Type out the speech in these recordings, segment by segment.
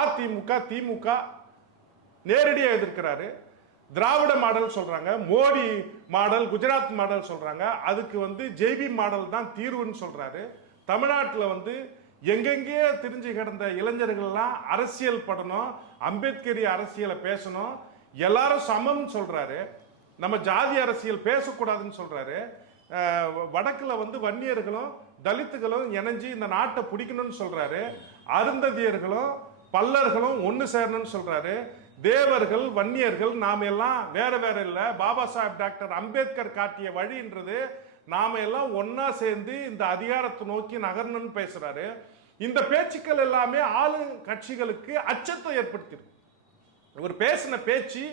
அதிமுக திமுக நேரடியாக எதிர்க்கிறாரு. திராவிட மாடல் சொல்றாங்க, Modi model, Gujarat model சொல்றாங்க. அதுக்கு வந்து ஜேபி மாடல் தான் தீர்வுன்னு சொல்றாரு. தமிழ்நாட்டில் வந்து எங்கெங்கே திரிஞ்சு கிடந்த இளைஞர்கள்லாம் அரசியல் படணும், அம்பேத்கரி அரசியலை பேசணும், எல்லாரும் சமம் சொல்றாரு. நம்ம ஜாதி அரசியல் பேசக்கூடாதுன்னு சொல்றாரு. வடக்குல வந்து வன்னியர்களும் தலித்துகளும் இணைஞ்சு இந்த நாட்டை பிடிக்கணும்னு சொல்றாரு. அருந்ததியர்களும் பல்லர்களும் ஒன்று சேரணும்னு சொல்றாரு. தேவர்கள் வன்னியர்கள் நாம எல்லாம் வேற வேற இல்லை, பாபா சாஹேப் டாக்டர் அம்பேத்கர் காட்டிய வழின்றது நாம எல்லாம் ஒன்னா சேர்ந்து இந்த அதிகாரத்தை நோக்கி நகரணும்னு பேசுறாரு. இந்த பேச்சுக்கள் எல்லாமே ஆளும் கட்சிகளுக்கு அச்சத்தை ஏற்படுத்திருக்கு. இவர் பேசின பேச்சு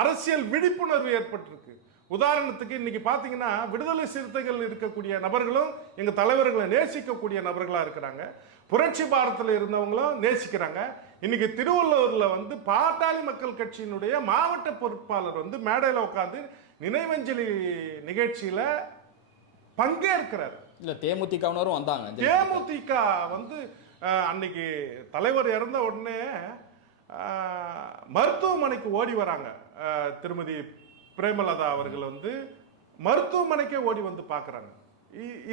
அரசியல் விழிப்புணர்வு ஏற்பட்டிருக்கு. உதாரணத்துக்கு இன்னைக்கு பாத்தீங்கன்னா விடுதலை சிறுத்தைகள் இருக்கக்கூடிய நபர்களும் எங்க தலைவர்களை நேசிக்கக்கூடிய நபர்களா இருக்கிறாங்க. புரட்சி பாரத்தில் இருந்தவங்களும் நேசிக்கிறாங்க. இன்னைக்கு திருவள்ளூர்ல வந்து பாட்டாளி மக்கள் கட்சியினுடைய மாவட்ட பொறுப்பாளர் வந்து மேடையில் உட்கார்ந்து நினைவஞ்சலி நிகழ்ச்சியில பங்கேற்கிறார். இல்ல தேமுதிகவினரும் வந்தாங்க. தேமுதிக வந்து அன்னைக்கு தலைவர் இறந்த உடனே மருத்துவமனைக்கு ஓடி வராங்க. திருமதி பிரேமலதா அவர்கள் வந்து மருத்துவமனைக்கே ஓடி வந்து பார்க்குறாங்க.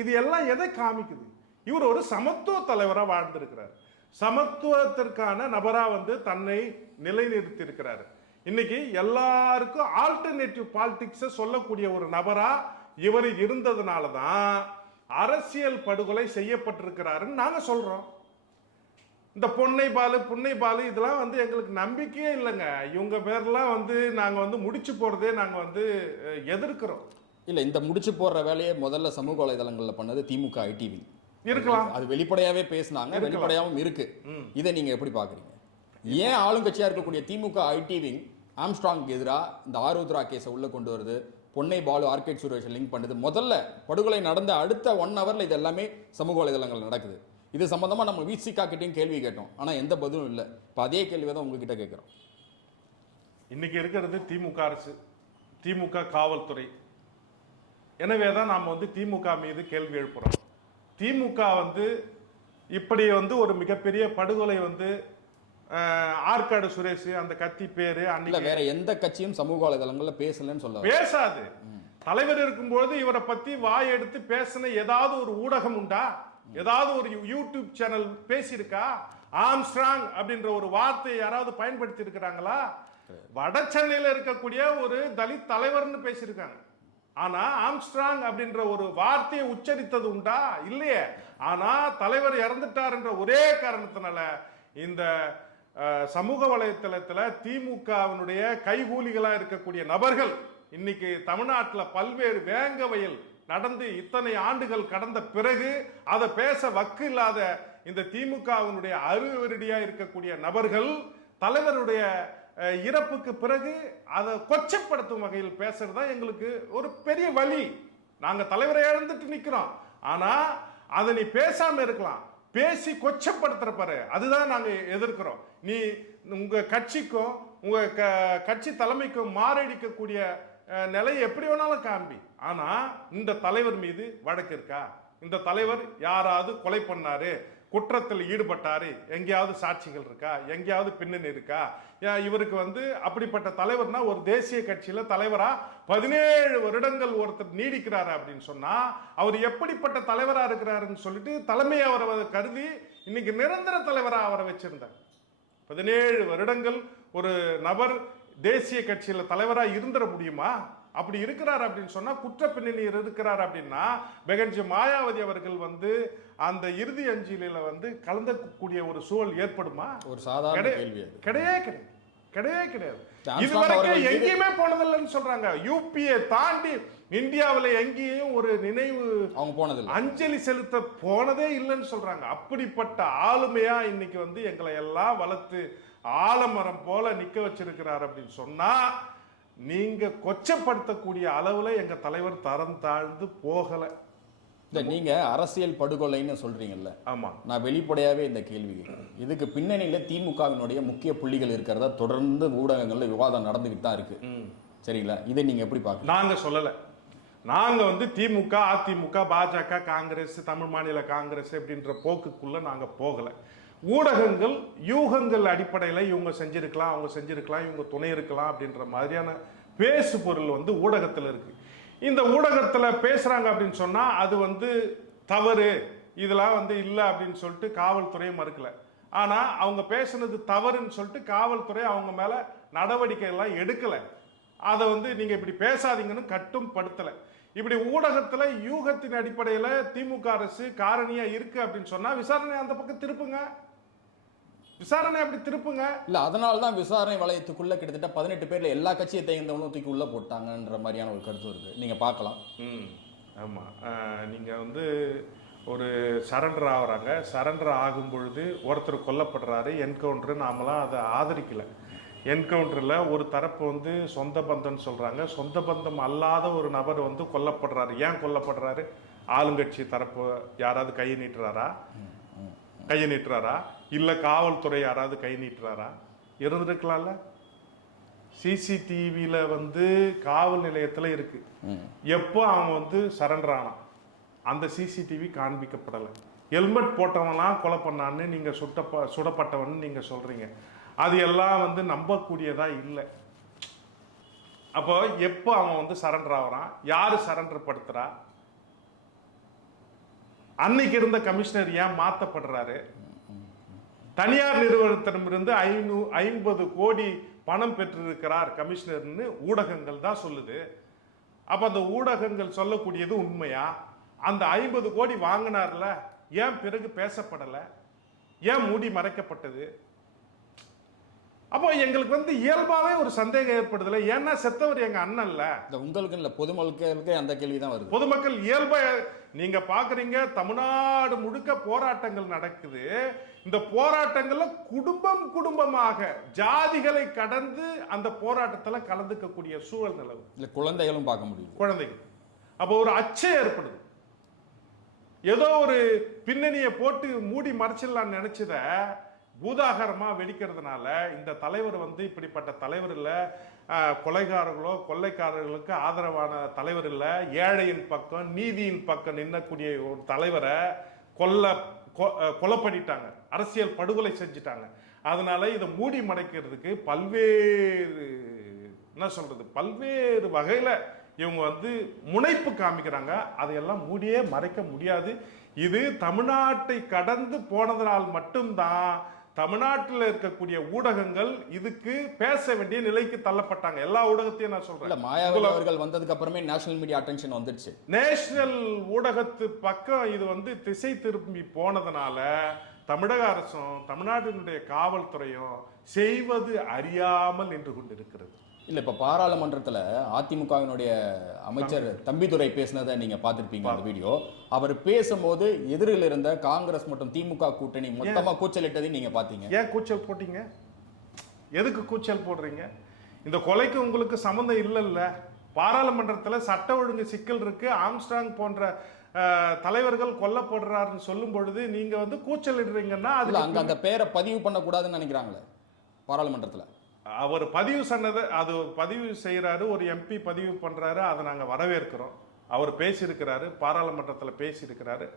இது எல்லாம் எதை காமிக்குது? இவர் ஒரு சமத்துவ தலைவராக வாழ்ந்திருக்கிறார். சமத்துவத்திற்கான நபரா வந்து தன்னை நிலைநிறுத்தி இருக்கிறார். இன்னைக்கு எல்லாருக்கும் ஆல்டர்னேட்டிவ் பாலிடிக்ஸை சொல்லக்கூடிய ஒரு நபரா இவர் இருந்ததுனால தான் அரசியல் படுகொலை செய்யப்பட்டிருக்கிறாருன்னு நாங்க சொல்றோம். இந்த புன்னை பாலு இதெல்லாம் வந்து எங்களுக்கு நம்பிக்கையே இல்லைங்க. இவங்க பேர்லாம் வந்து நாங்க வந்து முடிச்சு போறதே நாங்க வந்து எதிர்க்கிறோம். இல்ல இந்த முடிச்சு போடுற வேலையை முதல்ல சமூக வலைதளங்கள்ல பண்ணது திமுக ஐடிவி இருக்கலாம். அது வெளிப்படையாவே பேசினாங்க, வெளிப்படையாவும் இருக்கு. இதை நீங்க எப்படி பாக்குறீங்க? ஏன் ஆளுங்கட்சியா இருக்கக்கூடிய திமுக ஐடிவி ஆம்ஸ்ட்ராங் எதிராக இந்த ஆருத்ரா கேஸை உள்ள கொண்டு வருது, பொன்னை பாலு ஆர்கேட் சுரேஷ் லிங்க் பண்ணுது? முதல்ல படுகொலை நடந்த அடுத்த 1 ஹவர்ல இது எல்லாமே சமூக வலைதளங்கள் நடக்குது. இது சம்பந்தமா நம்ம விசிகா கிட்டையும் கேள்வி கேட்டோம், ஆனா எந்த பதிலும் இல்லை. இப்ப அதே கேள்வி தான் உங்ககிட்ட கேட்கிறோம். இன்னைக்கு இருக்கிறது திமுக அரசு, திமுக காவல்துறை. எனவே தான் நாம் வந்து திமுக மீது கேள்வி எழுப்புறோம். திமுக வந்து இப்படி வந்து ஒரு மிகப்பெரிய படுகொலை வந்து ஆற்காடு சுரேஷ் அந்த கத்தி பேரு அன்னைக்கு வேற எந்த கட்சியும் சமூக வலைதளங்கள்ல பேசலன்னு சொல்ல பேசாது. தலைவர் இருக்கும்போது இவரை பத்தி வாய் எடுத்து பேசின ஏதாவது ஒரு ஊடகம் உண்டா? ஏதாவது ஒரு யூடியூப் சேனல் பேசியிருக்கா? ஆம்ஸ்ட்ராங் அப்படின்ற ஒரு வார்த்தையை யாராவது பயன்படுத்தி இருக்கிறாங்களா? வட சென்னையில இருக்கக்கூடிய ஒரு தலித் தலைவர்னு பேசியிருக்காங்க. ஆனா ஆம்ஸ்ட்ராங் அப்படின்ற ஒரு வார்த்தையை உச்சரித்தது உண்டா? இல்லையே. ஆனா தலைவர் இறந்துட்டார் என்ற ஒரே காரணத்தினால இந்த சமூக வலைத்தளத்துல திமுகவினுடைய கைகூலிகளா இருக்கக்கூடிய நபர்கள் இன்னைக்கு தமிழ்நாட்டில் பல்வேறு வேங்க வயல் நடந்து இத்தனை ஆண்டுகள் கடந்த பிறகு அதை பேச வக்கு இல்லாத இந்த திமுகவினுடைய அறுவருடியா இருக்கக்கூடிய நபர்கள் தலைவருடைய இறப்புக்கு பிறகு அதை கொச்சப்படுத்தும் வகையில் பேசுறது தான் எங்களுக்கு ஒரு பெரிய வழி. நாங்க தலைவரை இழந்துட்டு நிக்கிறோம், ஆனா அதை நீ பேசாம இருக்கலாம், பேசி கொச்சப்படுத்துற பாரு, அதுதான் நாங்க எதிர்க்கிறோம். நீ உங்க கட்சிக்கும் உங்க கட்சி தலைமைக்கும் மாரடிக்கக்கூடிய நிலை எப்படி வேணாலும் காண்பி. ஆனா இந்த தலைவர் மீது வழக்கு இருக்கா? இந்த தலைவர் யாராவது கொலை பண்ணாரு, குற்றத்தில் ஈடுபட்டாரு, எங்கேயாவது சாட்சிகள் இருக்கா? எங்கேயாவது பின்னணி இருக்கா? இவருக்கு வந்து அப்படிப்பட்ட தலைவர்னா ஒரு தேசிய கட்சியில தலைவரா 17 வருடங்கள் ஒருத்தர் நீடிக்கிறாரு அப்படின்னு சொன்னா அவர் எப்படிப்பட்ட தலைவரா இருக்கிறாருன்னு சொல்லிட்டு தலைமை அவரை கருதி இன்னைக்கு நிரந்தர தலைவரா அவரை வச்சிருந்தார். 17 வருடங்கள் ஒரு நபர் தேசிய கட்சியில தலைவரா இருந்துட முடியுமா? அப்படி இருக்கிறார் அப்படின்னு சொன்னா குற்ற பின்னணி இருக்கிறார் அப்படின்னா பெகன்ஜி மாயாவதி அவர்கள் வந்து அந்த இறுதி அஞ்சலியில வந்து கலந்தக்கூடிய ஒரு சூழல் ஏற்படுமா? ஒரு சாதாரண கேள்வி. கிடையாது. இதுவரைக்கும் எங்கேயுமே போனதில்லைன்னு சொல்றாங்க. யூபியை தாண்டி இந்தியாவில் எங்கேயும் ஒரு நினைவு அவங்க போனதில்லை, அஞ்சலி செலுத்த போனதே இல்லைன்னு சொல்றாங்க. அப்படிப்பட்ட ஆளுமையா இன்னைக்கு வந்து எங்களை எல்லாம் வளர்த்து ஆலமரம் போல நிக்க வச்சிருக்கிறார் அப்படின்னு சொன்னா நீங்க கொச்சப்படுத்தக்கூடிய அளவுல எங்க தலைவர் தரம் தாழ்ந்து போகல. நீங்க அரசியல் படுகொலைன்னு சொல்றீங்கல்ல? ஆமா. நான் வெளிப்படையாவே இந்த கேள்வி, இதுக்கு பின்னணியில திமுகவினுடைய முக்கிய புள்ளிகள் இருக்கிறதா தொடர்ந்து ஊடகங்கள்ல விவாதம் நடந்துகிட்டு தான் இருக்கு. சரிங்களா? இதை நீங்க எப்படி பாக்க? நாங்க சொல்லல. நாங்க வந்து திமுக அதிமுக பாஜக காங்கிரஸ் தமிழ் மாநில காங்கிரஸ் அப்படின்ற போக்குக்குள்ள நாங்க போகல. ஊடகங்கள் யூகங்கள் அடிப்படையில் இவங்க செஞ்சிருக்கலாம், அவங்க செஞ்சிருக்கலாம், இவங்க துணை இருக்கலாம் அப்படின்ற மாதிரியான பேசு பொருள் வந்து ஊடகத்தில் இருக்கு. இந்த ஊடகத்தில் பேசுறாங்க அப்படின்னு சொன்னா அது வந்து தவறு, இதெல்லாம் வந்து இல்லை அப்படின்னு சொல்லிட்டு காவல்துறையை மறுக்கல. ஆனா அவங்க பேசுனது தவறுன்னு சொல்லிட்டு காவல்துறை அவங்க மேல நடவடிக்கை எல்லாம் எடுக்கல. அதை வந்து நீங்க இப்படி பேசாதீங்கன்னு கட்டும் படுத்தல. இப்படி ஊடகத்துல யூகத்தின் அடிப்படையில திமுக அரசு காரணியா இருக்கு அப்படின்னு சொன்னா விசாரணை அந்த பக்கம் திருப்புங்க, விசாரணை அப்படி திருப்புங்க. இல்ல அதனால தான் விசாரணை வளையத்துக்குள்ள கிட்டத்தட்ட 18 பேர்ல எல்லா கட்சியை தேர்ந்தவனும் தூக்கி உள்ள போட்டாங்கன்ற மாதிரியான ஒரு கருத்து இருக்கு, நீங்க பார்க்கலாம். ஆமா, நீங்க வந்து ஒரு சரண்டர் ஆகுறாங்க, சரண்டர் ஆகும் பொழுது ஒருத்தர் கொல்லப்படுறாரு, என்கவுண்டர், நாமெல்லாம் அதை ஆதரிக்கல. என்கவுண்டரில் ஒரு தரப்பு வந்து சொந்த பந்தம்னு சொல்கிறாங்க, சொந்த பந்தம் அல்லாத ஒரு நபர் வந்து கொல்லப்படுறாரு. ஏன் கொல்லப்படுறாரு? ஆளுங்கட்சி தரப்பு யாராவது கை நீட்டுறாரா இல்லை காவல்துறை யாராவது கை நீட்டுறாரா? இருந்திருக்கலாம்ல. சிசிடிவியில் வந்து காவல் நிலையத்தில் இருக்கு, எப்போ அவன் வந்து சரண்டர் ஆனான் அந்த சிசிடிவி காண்பிக்கப்படலை. ஹெல்மெட் போட்டவன்லாம் கொலை பண்ணான்னு நீங்கள் சுடப்பட்டவன் நீங்கள் சொல்கிறீங்க, அது எல்லாம் வந்து நம்பக்கூடியதா இல்லை. அப்போ எப்போ அவன் வந்து சரண்டர் ஆகிறான், யாரு சரண்டர் படுத்துறா? அன்னைக்கு இருந்த கமிஷனர் ஏன் மாற்றப்படுறாரு? தனியார் நிறுவனத்திடமிருந்து 50 கோடி பணம் பெற்றிருக்கிறார் கமிஷனர்னு ஊடகங்கள் தான் சொல்லுது. அப்ப அந்த ஊடகங்கள் சொல்லக்கூடியது உண்மையா? அந்த 50 கோடி வாங்கினார்ல, ஏன் பிறகு பேசப்படல? ஏன் மூடி மறைக்கப்பட்டது? அப்போ எங்களுக்கு வந்து இயல்பாவே ஒரு சந்தேகம் ஏற்படுதுல. ஏன்னா செத்தவர் எங்க அண்ணன்ல. உங்களுக்கு இல்ல, பொதுமக்களுக்கு அந்த கேள்விதான் வருது. பொதுமக்கள் இயல்பா நீங்க பாக்குறீங்க, தமிழ்நாடு முழுக்க போராட்டங்கள் நடக்குது. இந்த போராட்டங்கள்ல குடும்பமாக ஜாதிகளை கடந்து அந்த போராட்டத்துல கலந்துக்கக்கூடிய சூழல் நிலவு. இல்ல குழந்தைகளும் பார்க்க முடியும், குழந்தைகள். அப்போ ஒரு அச்சம் ஏற்படுது. ஏதோ ஒரு பின்னணியை போட்டு மூடி மறைச்சிடலான்னு நினைச்சத பூதாகரமா வெடிக்கிறதுனால இந்த தலைவர் வந்து இப்படிப்பட்ட தலைவர் இல்லை, கொலைகாரர்களோ கொள்ளைக்காரர்களுக்கு ஆதரவான தலைவர் இல்லை, ஏழையின் பக்கம் நீதியின் பக்கம் நின்னக்கூடிய ஒரு தலைவரை கொலை பண்ணிட்டாங்க, அரசியல் படுகொலை செஞ்சுட்டாங்க. அதனால இதை மூடி மறைக்கிறதுக்கு பல்வேறு வகையில இவங்க வந்து முனைப்பு காமிக்கிறாங்க. அதையெல்லாம் மூடியே மறைக்க முடியாது. இது தமிழ்நாட்டை கடந்து போனதனால் மட்டும்தான் தமிழ்நாட்டில் இருக்கக்கூடிய ஊடகங்கள் இதுக்கு பேச வேண்டிய நிலைக்கு தள்ளப்பட்டாங்க. எல்லா ஊடகத்தையும் நான் சொல்றேன். மாயாவதி அவர்கள் வந்ததுக்கு அப்புறமே நேஷனல் மீடியா அட்டென்ஷன் வந்துடுச்சு. நேஷனல் ஊடகத்து பக்கம் இது வந்து திசை திரும்பி போனதுனால தமிழக அரசும் தமிழ்நாட்டினுடைய காவல்துறையும் செய்வது அறியாமல் நின்று கொண்டிருக்கிறது. இல்ல இப்ப பாராளுமன்றத்துல அதிமுகவினுடைய அமைச்சர் தம்பிதுரை பேசினதை நீங்க பார்த்திருப்பீங்க அந்த வீடியோ. அவர் பேசும்போது எதிரில் இருந்த காங்கிரஸ் மற்றும் திமுக கூட்டணி மொத்தமா கூச்சலிட்டதை நீங்க பாத்தீங்க. ஏன் கூச்சல் போட்டீங்க? எதுக்கு கூச்சல் போடுறீங்க? இந்த கொலைக்கு உங்களுக்கு சம்மந்தம் இல்லைல்ல. பாராளுமன்றத்தில் சட்ட ஒழுங்கு சிக்கல் இருக்கு, ஆம்ஸ்ட்ராங் போன்ற தலைவர்கள் கொல்லப்படுறாருன்னு சொல்லும் பொழுது நீங்க வந்து கூச்சல் இடுறீங்கன்னா அது அங்க அந்த பேரை பதிவு பண்ணக்கூடாதுன்னு நினைக்கிறாங்களே பாராளுமன்றத்தில். அவர் பதிவு சொன்னதை அது பதிவு செய்யறாரு, ஒரு எம்பி பதிவு பண்றாரு, அதை நாங்கள் வரவேற்கிறோம். அவர் பேசியிருக்கிறாரு, பாராளுமன்றத்தில் பேசியிருக்கிறாரு,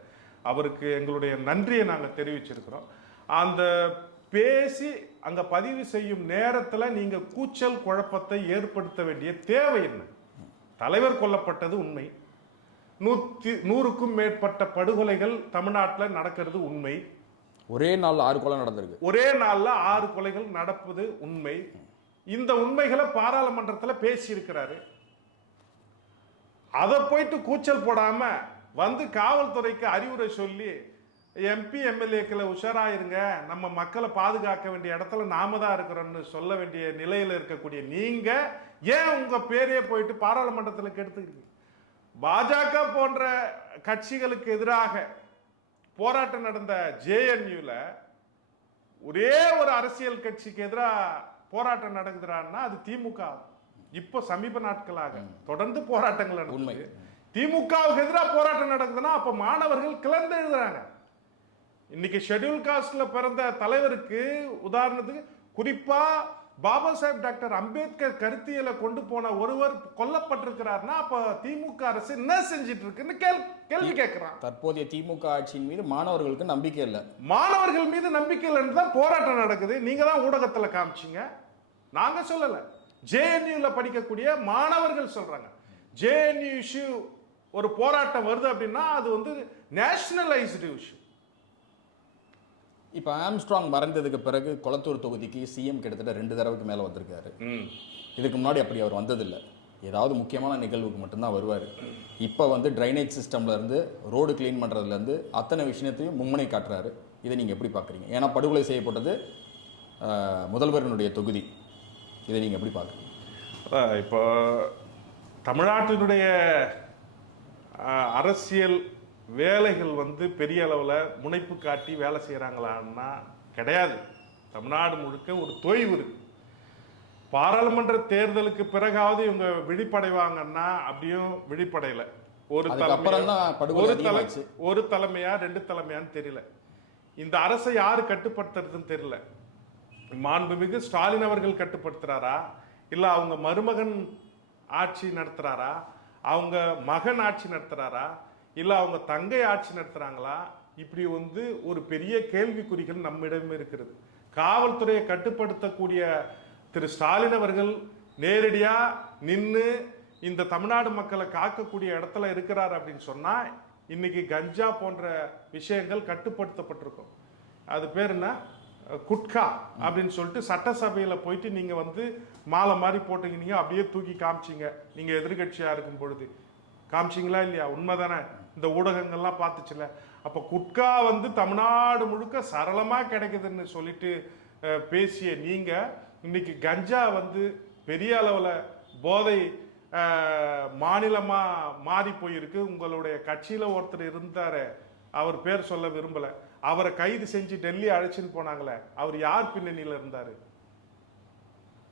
அவருக்கு எங்களுடைய நன்றியை நாங்கள் தெரிவிச்சிருக்கிறோம். அந்த பேசி அங்க பதிவு செய்யும் நேரத்தில் நீங்க கூச்சல் குழப்பத்தை ஏற்படுத்த வேண்டிய தேவை என்ன? தலைவர் கொல்லப்பட்டது உண்மை, 100க்கும் மேற்பட்ட படுகொலைகள் தமிழ்நாட்டில் நடக்கிறது உண்மை, ஒரே நாள் 6 கொலை நடந்திருக்கு, ஒரே நாள்ல 6 கொலைகள் நடப்பது உண்மை. இந்த உண்மைகளை பாராளுமன்றத்தில் பேசி இருக்கிறாரு. அதை போயிட்டு கூச்சல் போடாம வந்து காவல்துறைக்கு அறிவுரை சொல்லி எம்பி எம்எல்ஏக்களை உஷாராயிருங்க, நம்ம மக்களை பாதுகாக்க வேண்டிய இடத்துல நாம தான் இருக்கிறோம்னு சொல்ல வேண்டிய நிலையில இருக்கக்கூடிய நீங்க ஏன் உங்க பேரையே போயிட்டு பாராளுமன்றத்தில் கெடுத்துக்கிறீங்க? பாஜக போன்ற கட்சிகளுக்கு எதிராக போராட்டம் நடந்த ஜேஎன்யூல ஒரே ஒரு அரசியல் கட்சிக்கு எதிராக போராட்டம் நடக்குதுன்னா அது திமுக. இப்போ சமீப நாட்களாக தொடர்ந்து போராட்டங்கள் நடக்குது. திமுகவுக்கு எதிராக போராட்டம் நடக்குதுன்னா அப்ப மாணவர்கள் கிளர்ந்து எழுதுறாங்க. இன்னைக்கு ஷெட்யூல் காஸ்ட்ல பிறந்த தலைவருக்கு உதாரணத்துக்கு குறிப்பா பாபா சாஹேப் டாக்டர் அம்பேத்கர் கருத்தியலை கொண்டு போன ஒருவர் கொல்லப்பட்டிருக்கிறார்னா அப்ப திமுக அரசு என்ன செஞ்சிட்டு இருக்குன்னு கேள்வி கேட்கிறான். தற்போதைய திமுக ஆட்சியின் மீது மாணவர்களுக்கு நம்பிக்கை இல்லை. மாணவர்கள் மீது நம்பிக்கை இல்லைன்னு தான் போராட்டம் நடக்குது. நீங்க தான் ஊடகத்துல காமிச்சீங்க, நாங்க சொல்லல. ஜேஎன்யூல படிக்கக்கூடிய மாணவர்கள் சொல்றாங்க. ஜேஎன்யூ இஷ்யூ ஒரு போராட்டம் வருது அப்படின்னா அது வந்து நேஷனலைஸ்டு இஷ்யூ. இப்போ ஆம்ஸ்ட்ராங் மறைந்ததுக்கு பிறகு கொளத்தூர் தொகுதிக்கு சிஎம் கிட்டத்தட்ட 2 தடவைக்கு மேலே வந்திருக்காரு. இதுக்கு முன்னாடி அப்படி அவர் வந்ததில்லை. ஏதாவது முக்கியமான நிகழ்வுக்கு மட்டும்தான் வருவார். இப்போ வந்து ட்ரைனேஜ் சிஸ்டம்லேருந்து ரோடு கிளீன் பண்ணுறதுலேருந்து அத்தனை விஷயத்தையும் மும்முனை காட்டுறாரு. இதை நீங்கள் எப்படி பார்க்குறீங்க? ஏன்னா படுகொலை செய்யப்பட்டது முதல்வரினுடைய தொகுதி. இதை நீங்கள் எப்படி பார்க்குறீங்க? இப்போ தமிழ்நாட்டினுடைய அரசியல் வேலைகள் வந்து பெரிய அளவில் முனைப்பு காட்டி வேலை செய்கிறாங்களான்னா கிடையாது. தமிழ்நாடு முழுக்க ஒரு தொய்வு இருக்கு. பாராளுமன்ற தேர்தலுக்கு பிறகாவது இவங்க விழிப்படைவாங்கன்னா அப்படியும் விழிப்படையலை. ஒரு தலைமையா 2 தலைமையான்னு தெரியல. இந்த அரசை யாரு கட்டுப்படுத்துறதுன்னு தெரியல. மாண்புமிகு ஸ்டாலின் அவர்கள் கட்டுப்படுத்துறாரா, இல்ல அவங்க மருமகன் ஆட்சி நடத்துறாரா, அவங்க மகன் ஆட்சி நடத்துறாரா, இல்ல அவங்க தங்கை ஆட்சி நடத்துறாங்களா? இப்படி வந்து ஒரு பெரிய கேள்விக்குறிகள் நம்மிடம் இருக்கிறது. காவல்துறையை கட்டுப்படுத்தக்கூடிய திரு ஸ்டாலின் அவர்கள் நேரடியா நின்று இந்த தமிழ்நாடு மக்களை காக்கக்கூடிய இடத்துல இருக்கிறார் அப்படின்னு சொன்னா இன்னைக்கு கஞ்சா போன்ற விஷயங்கள் கட்டுப்படுத்தப்பட்டிருக்கும். அது பேர் என்ன, குட்கா அப்படின்னு சொல்லிட்டு சட்டசபையில போயிட்டு நீங்க வந்து மாலை மாதிரி போட்டுக்கினீங்க, அப்படியே தூக்கி காமிச்சிங்க. நீங்க எதிர்கட்சியா இருக்கும் பொழுது காமிச்சிங்களா இல்லையா? உண்மைதானே? இந்த ஊடகங்கள்லாம் பார்த்துச்சுல. அப்ப குட்கா வந்து தமிழ்நாடு முழுக்க சரளமா கிடைக்குதுன்னு சொல்லிட்டு பேசிய நீங்க இன்னைக்கு கஞ்சா வந்து பெரிய அளவுல போதை மாநிலமா மாறி போயிருக்கு. உங்களுடைய கட்சியில ஒருத்தர் இருந்தாரு, அவர் பேர் சொல்ல விரும்பல, அவரை கைது செஞ்சு டெல்லி அழைச்சின்னு போனாங்களே, அவர் யார் பின்னணியில இருந்தாரு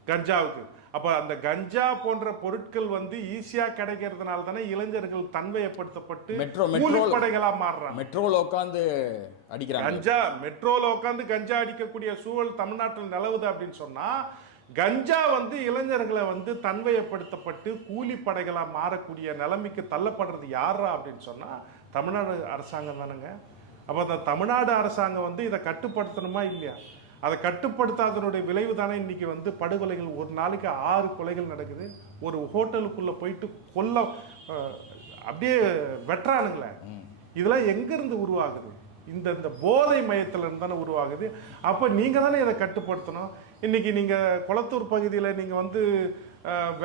கஞ்சாவுக்கு? அப்ப அந்த கஞ்சா போன்ற பொருட்கள் வந்து ஈஸியா கிடைக்கிறதுனால தானே இளைஞர்கள் தன்மையப்படுத்தப்பட்டு கூலிப்படைகளா மாறுறாங்க. மெட்ரோல உட்காந்து அடிக்கிறாங்க கஞ்சா. மெட்ரோல உட்காந்து கஞ்சா அடிக்கக்கூடிய சூழல் தமிழ்நாட்டில் நிலவுது அப்படின்னு சொன்னா கஞ்சா வந்து இளைஞர்களை வந்து தன்மையப்படுத்தப்பட்டு கூலிப்படைகளா மாறக்கூடிய நிலைமைக்கு தள்ளப்படுறது யாரா அப்படின்னு சொன்னா தமிழ்நாடு அரசாங்கம் தானுங்க. அப்ப அந்த தமிழ்நாடு அரசாங்கம் வந்து இதை கட்டுப்படுத்தணுமா இல்லையா? அதை கட்டுப்படுத்தாதனுடைய விளைவு தானே இன்னைக்கு வந்து படுகொலைகள். ஒரு நாளைக்கு 6 கொலைகள் நடக்குது. ஒரு ஹோட்டலுக்குள்ள போயிட்டு அப்படியே வெட்டுறானுங்களே. இதெல்லாம் எங்கிருந்து உருவாகுது? இந்த போதை மையத்துல இருந்து தானே உருவாகுது. அப்ப நீங்க தானே இதை கட்டுப்படுத்தணும். இன்னைக்கு நீங்க கொளத்தூர் பகுதியில நீங்க வந்து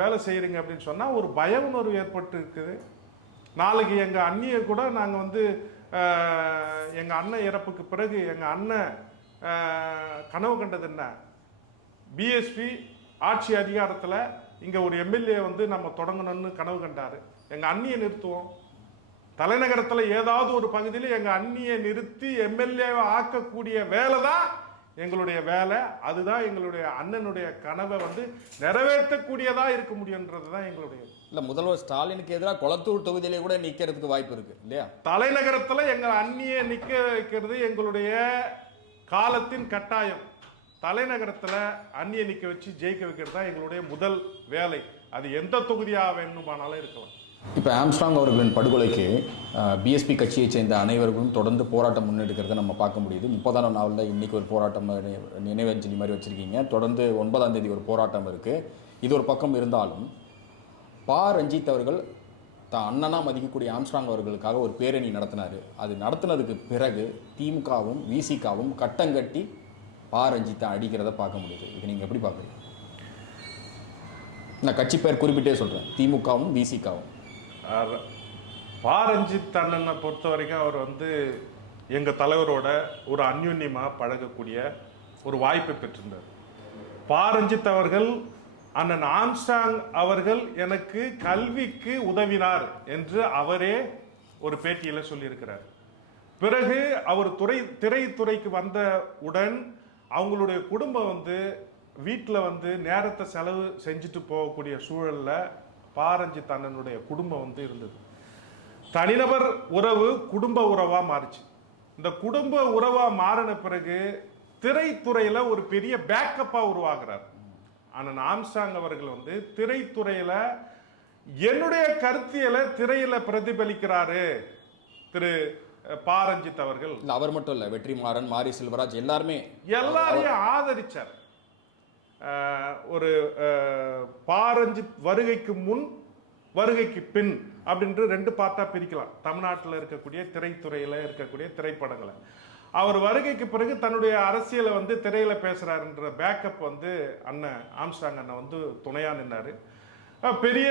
வேலை செய்யறீங்க அப்படின்னு சொன்னா ஒரு பய உணர்வு ஏற்பட்டு இருக்குது. நாளைக்கு எங்க அண்ணியை கூட நாங்க வந்து எங்க அண்ணன் இறப்புக்கு பிறகு எங்க அண்ணன் கனவு கண்டது என்ன, பிஎஸ்பி ஆட்சி அதிகாரத்துல இங்க ஒரு எம்எல்ஏ வந்து நம்ம தொடங்கணும்னு கனவு கண்டாரு. எங்க அண்ணியை நிறுத்துவோம், தலைநகரத்துல ஏதாவது ஒரு பகுதியில் எங்க அண்ணியை நிறுத்தி எம்எல்ஏவை ஆக்கக்கூடிய வேலை தான் எங்களுடைய வேலை. அதுதான் எங்களுடைய அண்ணனுடைய கனவை வந்து நிறைவேற்றக்கூடியதா இருக்க முடியும்ன்றதுதான் எங்களுடைய. இல்ல முதல்வர் ஸ்டாலினுக்கு எதிராக கொளத்தூர் தொகுதியிலே கூட நிக்கிறதுக்கு வாய்ப்பு இருக்கு இல்லையா? தலைநகரத்துல எங்க அண்ணியை நிக்க வைக்கிறது எங்களுடைய காலத்தின் கட்டாயம். தலைநகரத்துல அந்நிய நிக்க வச்சு ஜெயிக்க வைக்கிறது தான் எங்களுடைய முதல் வேலை. அது எந்த தொகுதியா வேணுமானாலும் இருக்கலாம். இப்போ ஆம்ஸ்ட்ராங் அவர்களின் படுகொலைக்கு பிஎஸ்பி கட்சியை சேர்ந்த அனைவர்களும் தொடர்ந்து போராட்டம் முன்னெடுக்கிறத நம்ம பார்க்க முடியுது. 30ஆம் நாளில் இன்னைக்கு ஒரு போராட்டம் நினைவஞ்சலி மாதிரி வச்சிருக்கீங்க. தொடர்ந்து 9ஆம் தேதி ஒரு போராட்டம் இருக்கு. இது ஒரு பக்கம் இருந்தாலும் ரஞ்சித் அவர்கள் தான் அண்ணனா மதிக்கக்கூடிய ஆம்ஸ்ட்ராங் அவர்களுக்காக ஒரு பேரணி நடத்தினார். அது நடத்தினதுக்கு பிறகு திமுகவும் விசிகாவும் கட்டங்கட்டி ரஞ்சித்தை அடிக்கிறத பார்க்க முடியுது. இது நீங்கள் எப்படி பார்க்குறீங்க? நான் கட்சி பேர் குறிப்பிட்டே சொல்கிறேன், திமுகவும் விசிகாவும். ரஞ்சித் அண்ணனை பொறுத்த வரைக்கும் அவர் வந்து எங்கள் தலைவரோட ஒரு அந்யுன்யமாக பழகக்கூடிய ஒரு வாய்ப்பை பெற்றிருந்தார். ரஞ்சித் அவர்கள் அண்ணன் ஆம்ஸ்ட்ராங் அவர்கள் எனக்கு கல்விக்கு உதவினார் என்று அவரே ஒரு பேட்டியில் சொல்லியிருக்கிறார். பிறகு அவர் திரைத்துறைக்கு வந்தவுடன் அவங்களுடைய குடும்பம் வந்து வீட்டில் வந்து நேரத்தை செலவு செஞ்சுட்டு போகக்கூடிய சூழலில் ரஞ்சித் அண்ணனுடைய குடும்பம் வந்து இருந்தது. தனிநபர் உறவு குடும்ப உறவாக மாறிச்சு. இந்த குடும்ப உறவாக மாறின பிறகு திரைத்துறையில் ஒரு பெரிய பேக்கப்பாக உருவாகிறார். அண்ணன் ஆம்ஸ்ட்ராங் அவர்கள் வந்து திரைத்துறையில என்னுடைய கருத்தியலை திரையில பிரதிபலிக்கிறாரு திரு பாரஞ்சித் அவர்கள். இல்ல அவர் மட்டும் இல்ல, வெற்றிமாறன், மாரி செல்வராஜ் எல்லாரையும் ஆதரிச்சார். ஒரு பாரஞ்சித் வருகைக்கு முன் வருகைக்கு பின் அப்படின்ற 2 பார்ட்டா பிரிக்கலாம். தமிழ்நாட்டில் இருக்கக்கூடிய திரைத்துறையில இருக்கக்கூடிய திரைப்படங்களை அவர் வருகைக்கு பிறகு தன்னுடைய அரசியலை வந்து திரையில பேசுறாருன்ற பேக்கப் வந்து அண்ணன் ஆம்ஸ்ட்ராங் அண்ணன் வந்து துணையா நின்னாரு. பெரிய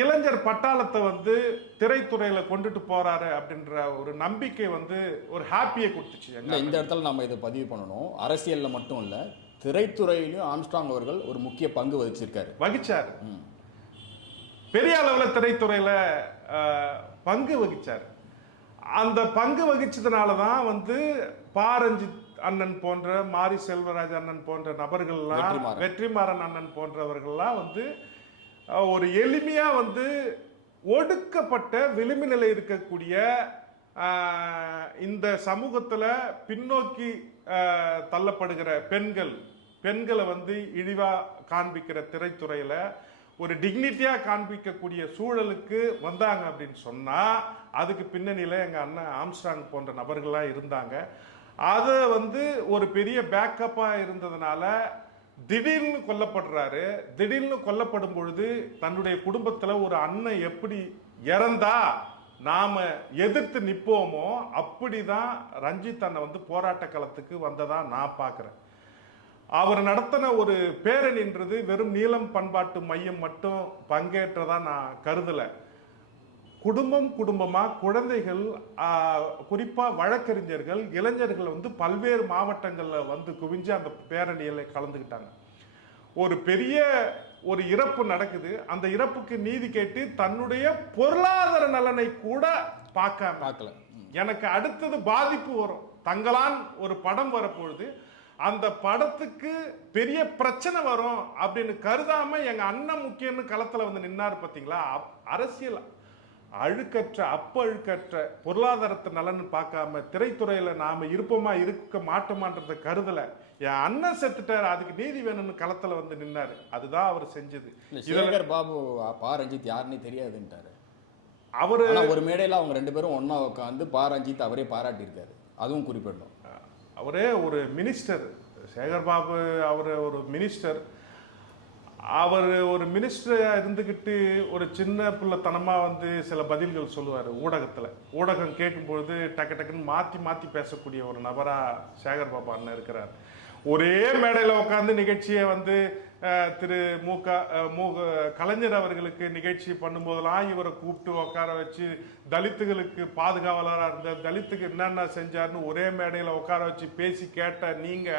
இளைஞர் பட்டாளத்தை வந்து திரைத்துறையில கொண்டுட்டு போறாரு அப்படின்ற ஒரு நம்பிக்கை வந்து ஒரு ஹாப்பியை கொடுத்துச்சு. இந்த இடத்துல நம்ம இதை பதிவு பண்ணணும். அரசியல்ல மட்டும் இல்ல, திரைத்துறையிலும் ஆம்ஸ்ட்ராங் அவர்கள் ஒரு முக்கிய பங்கு வகிச்சார். பெரிய அளவில் திரைத்துறையில பங்கு வகிச்சார். அந்த பங்கு வகிச்சதுனால தான் வந்து பாரஞ்சித் அண்ணன் போன்ற, மாரி செல்வராஜ் அண்ணன் போன்ற நபர்கள்லாம், வெற்றிமாறன் அண்ணன் போன்றவர்கள்லாம் வந்து ஒரு எளிமையா வந்து ஒடுக்கப்பட்ட விளிம்பு நிலை இருக்கக்கூடிய இந்த சமூகத்துல பின்னோக்கி தள்ளப்படுகிற பெண்களை வந்து இழிவா காண்பிக்கிற திரைத்துறையில ஒரு டிக்னிட்டியா காண்பிக்கக்கூடிய சூழலுக்கு வந்தாங்க அப்படின்னு சொன்னா அதுக்கு பின்னணியில எங்க அண்ணன் ஆம்ஸ்ட்ராங் போன்ற நபர்கள்லாம் இருந்தாங்க. அதை வந்து ஒரு பெரிய பேக்கப்பா இருந்ததுனால திடீர்னு கொல்லப்படுறாரு. திடீர்னு கொல்லப்படும் பொழுது தன்னுடைய குடும்பத்துல ஒரு அண்ணன் எப்படி இறந்தா நாம எதிர்த்து நிற்போமோ அப்படிதான் ரஞ்சித் அண்ணன் வந்து போராட்ட களத்துக்கு வந்ததா நான் பார்க்கிறேன். அவர் நடத்தின ஒரு பேரணின்றது வெறும் நீலம் பண்பாட்டு மையம் மட்டும் பங்கேற்றதா நான் கருதல. குடும்பமா குழந்தைகள், குறிப்பா வழக்கறிஞர்கள், இளைஞர்கள் வந்து பல்வேறு மாவட்டங்கள்ல வந்து குவிஞ்சு அந்த பேரணியில கலந்துக்கிட்டாங்க. ஒரு பெரிய ஒரு இறப்பு நடக்குது. அந்த இறப்புக்கு நீதி கேட்டு தன்னுடைய பொருளாதார நலனை கூட பார்க்கல. எனக்கு அடுத்தது பாதிப்பு வரும், தங்களான் ஒரு படம் வரப்பொழுது அந்த படத்துக்கு பெரிய பிரச்சனை வரும் அப்படின்னு கருதாம எங்க அண்ணன் முக்கியம்னு களத்துல வந்து நின்னாரு. பாத்தீங்களா, அரசியல் அழுக்கற்ற பொருளாதாரத்தை நலன்னு பார்க்காம திரைத்துறையில நாம இருப்போமா இருக்க மாட்டோமான்றத கருதல. என் அண்ணன் செத்துட்டாரு, அதுக்கு நீதி வேணும்னு களத்துல வந்து நின்னாரு. அதுதான் அவர் செஞ்சது. சேகர் பாபு பாரஞ்சித் யாருன்னே தெரியாதுன்ட்டாரு அவரு. ஒரு மேடையில அவங்க 2 பேரும் ஒன்னா உட்காந்து பாரஞ்சித் அவரே பாராட்டியிருக்காரு. அதுவும் குறிப்பிடணும். அவரே ஒரு மினிஸ்டர், சேகர் பாபு அவர் ஒரு மினிஸ்டர். அவர் ஒரு மினிஸ்டரா இருந்துக்கிட்டு ஒரு சின்ன பிள்ளைத்தனமா வந்து சில பதில்கள் சொல்லுவார் ஊடகத்தில். ஊடகம் கேட்கும்பொழுது டக்குன்னு மாற்றி பேசக்கூடிய ஒரு நபரா சேகர் பாபு அண்ணன் இருக்கிறார். ஒரே மேடையில் உட்காந்து நிகழ்ச்சியை வந்து திரு கலைஞர் அவர்களுக்கு நிகழ்ச்சி பண்ணும்போதெல்லாம் இவரை கூப்பிட்டு உட்கார வச்சு தலித்துகளுக்கு பாதுகாவலராக இருந்த, தலித்துக்கு என்னென்ன செஞ்சாருன்னு ஒரே மேடையில் உட்கார வச்சு பேசி கேட்ட நீங்க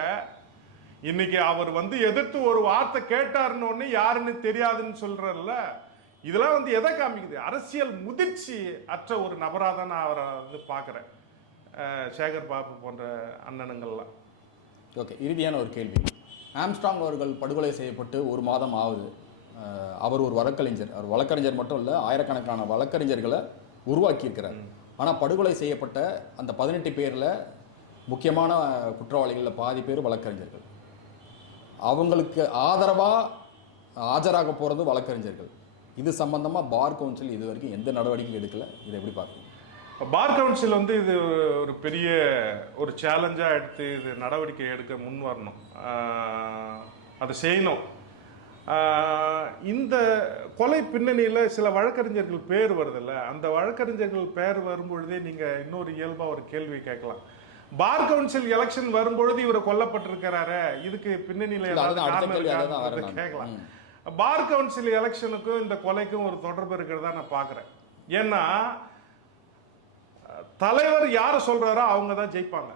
இன்னைக்கு அவர் வந்து எதிர்த்து ஒரு வார்த்தை கேட்டாருன்னு ஒண்ணு யாருன்னு தெரியாதுன்னு சொல்றல்ல. இதெல்லாம் வந்து எதை காமிக்குது? அரசியல் முதிர்ச்சி அற்ற ஒரு நபராக தான் நான் அவரை வந்து பார்க்குறேன், சேகர் பாபு போன்ற அண்ணனுங்கள்லாம். ஓகே, இறுதியான ஒரு கேள்வி. ஆம்ஸ்ட்ராங் அவர்கள் படுகொலை செய்யப்பட்டு 1 மாதம் ஆகுது. அவர் ஒரு வழக்கறிஞர். அவர் வழக்கறிஞர் மட்டும் இல்லை, ஆயிரக்கணக்கான வழக்கறிஞர்களை உருவாக்கியிருக்கிறார். ஆனால் படுகொலை செய்யப்பட்ட அந்த 18 பேரில் முக்கியமான குற்றவாளிகளில் பாதி பேர் வழக்கறிஞர்கள். அவங்களுக்கு ஆதரவாக ஆஜராக போகிறது வழக்கறிஞர்கள். இது சம்பந்தமாக பார் கவுன்சில் இது வரைக்கும் எந்த நடவடிக்கையும் எடுக்கல. இதை எப்படி பார்க்குறீங்க? பார் கவுன்சில் வந்து இது ஒரு பெரிய ஒரு சேலஞ்சாக எடுத்து இது நடவடிக்கை எடுக்க முன் வரணும், அதை செய்யணும். இந்த கொலை பின்னணியில் சில வழக்கறிஞர்கள் பேர் வருதில்ல, அந்த வழக்கறிஞர்கள் பேர் வரும்பொழுதே நீங்கள் இன்னொரு இயல்பாக ஒரு கேள்வி கேட்கலாம். பார் கவுன்சில் எலெக்ஷன் வரும்பொழுது இவரை கொல்லப்பட்டிருக்கிறாரு, இதுக்கு பின்னணியில் கேட்கலாம். பார் கவுன்சில் எலெக்ஷனுக்கும் இந்த கொலைக்கும் ஒரு தொடர்பு இருக்கிறதா நான் பார்க்குறேன். ஏன்னா தலைவர் யாரை சொல்றாரோ அவங்க தான் ஜெயிப்பாங்க.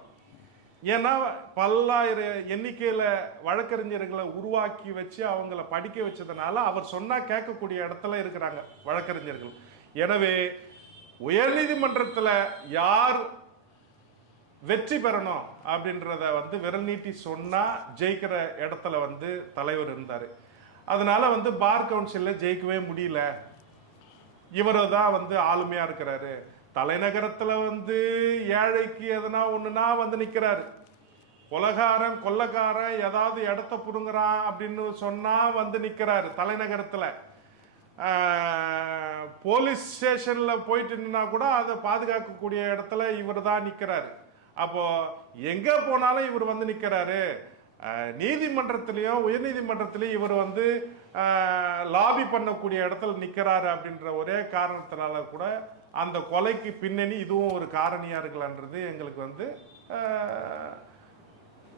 ஏன்னா பல்லாயிரம் எண்ணிக்கையில வழக்கறிஞர்களை உருவாக்கி வச்சு அவங்கள படிக்க வச்சதுனால அவர் சொன்னா கேட்கக்கூடிய இடத்துல இருக்கிறாங்க வழக்கறிஞர்கள். எனவே உயர்நீதிமன்றத்தில் யார் வெற்றி பெறணும் அப்படின்றத வந்து விரல் நீட்டி சொன்னா ஜெயிக்கிற இடத்துல வந்து தலைவர் இருந்தாரு. அதனால வந்து பார் கவுன்சில்ல ஜெயிக்கவே முடியல. இவரு தான் வந்து ஆளுமையா இருக்கிறாரு. தலைநகரத்துல வந்து ஏழைக்கு எதனா ஒண்ணுனா வந்து நிக்கிறாரு. கொலகாரன் கொள்ளக்காரன் ஏதாவது இடத்த புடுங்குறான் அப்படின்னு சொன்னா வந்து நிக்கிறாரு தலைநகரத்துல. போலீஸ் ஸ்டேஷன்ல போயிட்டு நின்னா கூட அதை பாதுகாக்கக்கூடிய இடத்துல இவர் தான் நிக்கிறாரு. அப்போ எங்க போனாலும் இவர் வந்து நிக்கிறாரு. நீதிமன்றத்திலையும் உயர்நீதிமன்றத்திலையும் இவர் வந்து லாபி பண்ணக்கூடிய இடத்துல நிக்கிறாரு அப்படின்ற ஒரே காரணத்தினால கூட அந்த கொலைக்கு பின்னணி இதுவும் ஒரு காரணியா இருக்கலான்றது எங்களுக்கு வந்து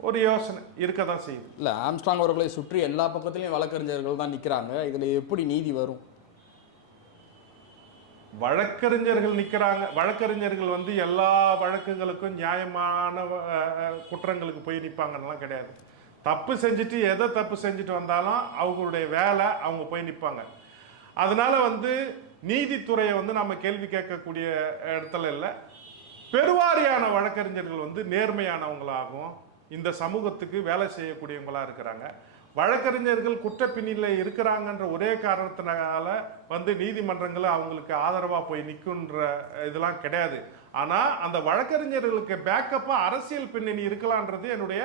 ஒரு யோசனை இருக்க தான் செய்யுது. இல்லை, ஆம்ஸ்ட்ராங் அவர்களை சுற்றி எல்லா பக்கத்துலையும் வழக்கறிஞர்கள் தான் நிற்கிறாங்க. இதில் எப்படி நீதி வரும்? வழக்கறிஞர்கள் நிற்கிறாங்க. வழக்கறிஞர்கள் வந்து எல்லா வழக்குகளுக்கும் நியாயமான குற்றங்களுக்கு போய் நிற்பாங்கலாம் கிடையாது. தப்பு செஞ்சுட்டு எதை தப்பு செஞ்சுட்டு வந்தாலும் அவங்களுடைய வேலை அவங்க போய் நிற்பாங்க. அதனால வந்து நீதித்துறையை வந்து நம்ம கேள்வி கேட்கக்கூடிய இடத்துல இல்லை. பெருவாரியான வழக்கறிஞர்கள் வந்து நேர்மையானவங்களாகவும் இந்த சமூகத்துக்கு வேலை செய்யக்கூடியவங்களா இருக்கிறாங்க. வழக்கறிஞர்கள் குற்றப்பின்னில இருக்கிறாங்கன்ற ஒரே காரணத்தினால வந்து நீதிமன்றங்கள் அவங்களுக்கு ஆதரவா போய் நிற்குன்ற இதெல்லாம் கிடையாது. ஆனா அந்த வழக்கறிஞர்களுக்கு பேக்கப்பா அரசியல் பின்னணி இருக்கலான்றது என்னுடைய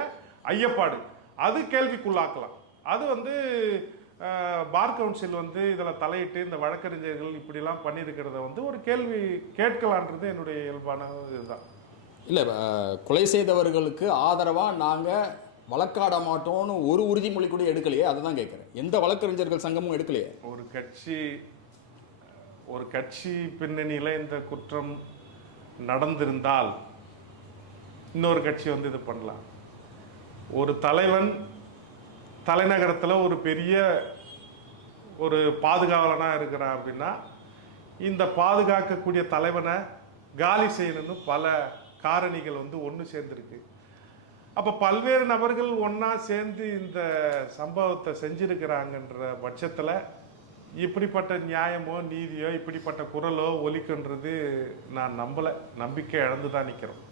ஐயப்பாடு. அது கேள்விக்குள்ளாக்கலாம். அது வந்து பார் கவுன்சில் வந்து இதில் தலையிட்டு இந்த வழக்கறிஞர்கள் இப்படிலாம் பண்ணியிருக்கிறத வந்து ஒரு கேள்வி கேட்கலான்றது என்னுடைய இயல்பான இதுதான். இல்லை, கொலை செய்தவர்களுக்கு ஆதரவாக நாங்கள் வழக்காட மாட்டோம்னு ஒரு உறுதிமொழி கூட எடுக்கலையே, அதை தான் கேட்குறேன். எந்த வழக்கறிஞர்கள் சங்கமும் எடுக்கலையே. ஒரு கட்சி பின்னணியில் இந்த குற்றம் நடந்திருந்தால் இன்னொரு கட்சி வந்து இது பண்ணலாம். ஒரு தலைவன் தலைநகரத்தில் ஒரு பெரிய ஒரு பாதுகாவலனாக இருக்கிறான் அப்படின்னா இந்த பாதுகாக்கக்கூடிய தலைவனை காலி செய்யணும்னு பல காரணிகள் வந்து ஒன்று சேர்ந்துருக்கு. அப்போ பல்வேறு நபர்கள் ஒன்றா சேர்ந்து இந்த சம்பவத்தை செஞ்சிருக்கிறாங்கன்ற பட்சத்தில் இப்படிப்பட்ட நியாயமோ நீதியோ இப்படிப்பட்ட குரலோ ஒலிக்குன்றது நான் நம்பலை. நம்பிக்கை இழந்து தான் நிற்கிறோம்.